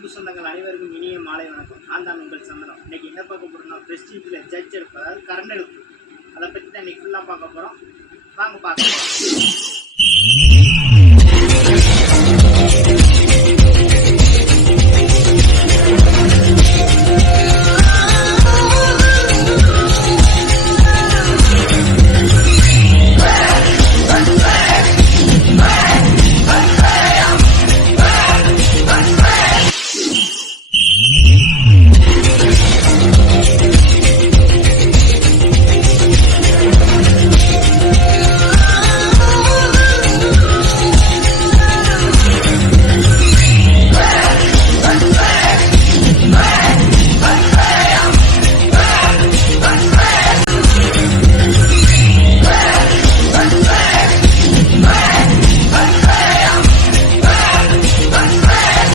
அன்பு சொந்தங்கள் அனைவருக்கும் இனிய மாலை வணக்கம். நான் தான் உங்கள் சந்தனம். இன்னைக்கு என்ன பார்க்க போறோம்னா பிரஸ்டீஜில் ஜட்ஜ் எடுப்பு, அதாவது கரண்ட் எடுப்பு. அதை பற்றி தான் இன்னைக்கு ஃபுல்லாக பார்க்க போகிறோம். வாங்க பார்க்கலாம்.